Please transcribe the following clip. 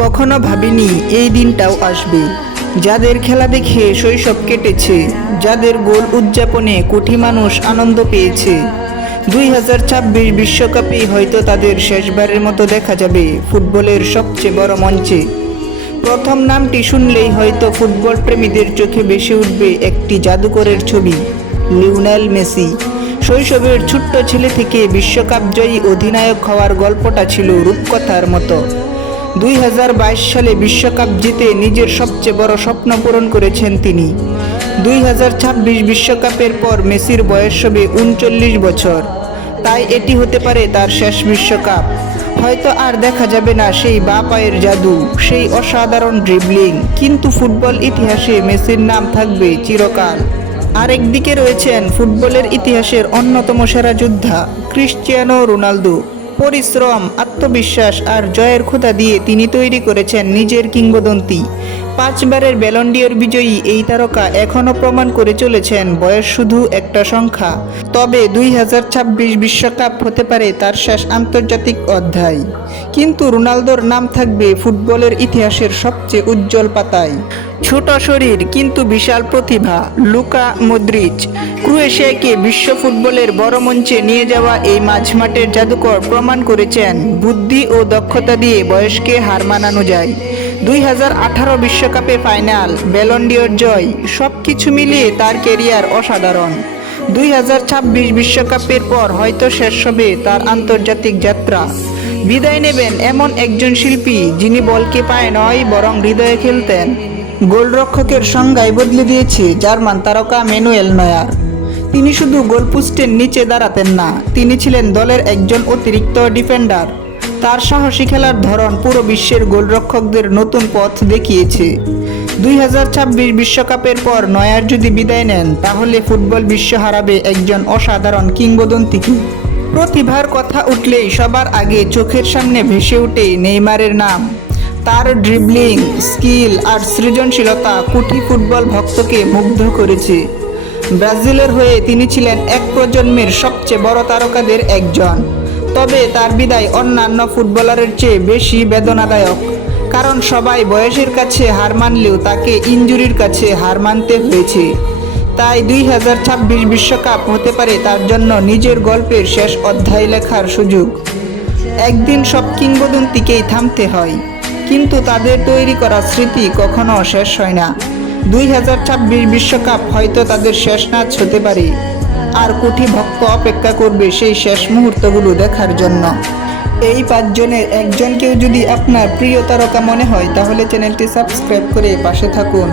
কখনো ভাবিনি এই দিনটাও আসবে, যাদের খেলা দেখে শৈশব কেটেছে, যাদের গোল উদযাপনে কোটি মানুষ আনন্দ পেয়েছে। 2026 বিশ্বকাপেই হয়তো তাদের শেষবারের মতো দেখা যাবে ফুটবলের সবচেয়ে বড় মঞ্চে। প্রথম নামটি শুনলেই হয়তো ফুটবল প্রেমীদের চোখে ভেসে উঠবে একটি জাদুকরের ছবি, লিওনেল মেসি। শৈশবের ছোট্ট ছেলে থেকে বিশ্বকাপ জয়ী অধিনায়ক হওয়ার গল্পটা ছিল রূপকথার মতো। 2022 সালে বিশ্বকাপ জিতে নিজের সবচেয়ে বড় স্বপ্ন পূরণ করেছেন তিনি। 2026 বিশ্বকাপের পর মেসির বয়স হবে 39 বছর। তাই এটি হতে পারে তার শেষ বিশ্বকাপ। হয়তো আর দেখা যাবে না সেই বাঁ পায়ের জাদু, সেই অসাধারণ ড্রিবলিং, কিন্তু ফুটবল ইতিহাসে মেসির নাম থাকবে চিরকাল। আরেকদিকে রয়েছেন ফুটবলের ইতিহাসের অন্যতম সেরা যোদ্ধা ক্রিশ্চিয়ানো রোনালদো। পরিশ্রম, আত্মবিশ্বাস আর জয়ের ক্ষুধা দিয়ে তিনি তৈরি করেছেন নিজের কিংবদন্তি। 5 বারের ব্যালন ডি'অর বিজয়ী এই তারকা এখনও প্রমাণ করে চলেছেন বয়স শুধু একটা সংখ্যা। তবে 2026 বিশ্বকাপ হতে পারে তার শেষ আন্তর্জাতিক অধ্যায়, কিন্তু রোনালদোর নাম থাকবে ফুটবলের ইতিহাসের সবচেয়ে উজ্জ্বল পাতায়। ছোট শরীর কিন্তু বিশাল প্রতিভা লুকা মদ্রিচ। ক্রোয়েশিয়াকে বিশ্ব ফুটবলের বড় মঞ্চে নিয়ে যাওয়া এই মাঝমাঠের জাদুকর প্রমাণ করেছেন বুদ্ধি ও দক্ষতা দিয়ে বয়সকে হার মানানো যায়। 2018 বিশ্বকাপে ফাইনাল, ব্যালন ডি'অর জয়, সবকিছু মিলিয়ে তার ক্যারিয়ার অসাধারণ। 2026 বিশ্বকাপের পর হয়তো শেষ হবে তার আন্তর্জাতিক যাত্রা। বিদায় নেবেন এমন একজন শিল্পী যিনি বলকে পায়ে নয় বরং হৃদয়ে খেলতেন। গোলরক্ষকের সংজ্ঞাই বদলে দিয়েছে জার্মান তারকা ম্যানুয়েল নয়ার। তিনি শুধু গোলপোস্টের নিচে দাঁড়াতেন না, তিনি ছিলেন দলের একজন অতিরিক্ত ডিফেন্ডার। তার সাহসী খেলার ধরন পুরো বিশ্বের গোলরক্ষকদের নতুন পথ দেখিয়েছে। 2026 বিশ্বকাপের পর নয়ার যদি বিদায় নেন, তাহলে ফুটবল বিশ্ব হারাবে একজন অসাধারণ কিংবদন্তিকে। প্রতিভার কথা উঠলেই সবার আগে চোখের সামনে ভেসে ওঠে নেইমারের নাম। তার ড্রিবলিং, স্কিল আর সৃজনশীলতা কোটি ফুটবল ভক্তকে মুগ্ধ করেছে। ব্রাজিলের হয়ে তিনি ছিলেন এক প্রজন্মের সবচেয়ে বড় তারকাদের একজন। তবে তার বিদায় অন্যান্য ফুটবলারের চেয়ে বেশি বেদনাদায়ক, কারণ সবাই বয়সের কাছে হার মানলেও তাকে ইনজুরির কাছে হার মানতে হয়েছে। তাই 2026 বিশ্বকাপ হতে পারে তার জন্য নিজের গল্পের শেষ অধ্যায় লেখার সুযোগ। একদিন সব কিংবদন্তিকেই থামতে হয়, কিন্তু তাদের তৈরি করা স্মৃতি কখনো শেষ হয় না। 2026 বিশ্বকাপ হয়তো তাদের শেষ নাচ হতে পারে, আর কোটি ভক্ত অপেক্ষা করবে সেই শেষ মুহূর্তগুলো দেখার জন্য। এই 5 জনের একজনকেও যদি আপনার প্রিয় তারকা মনে হয়, তাহলে চ্যানেলটি সাবস্ক্রাইব করে পাশে থাকুন।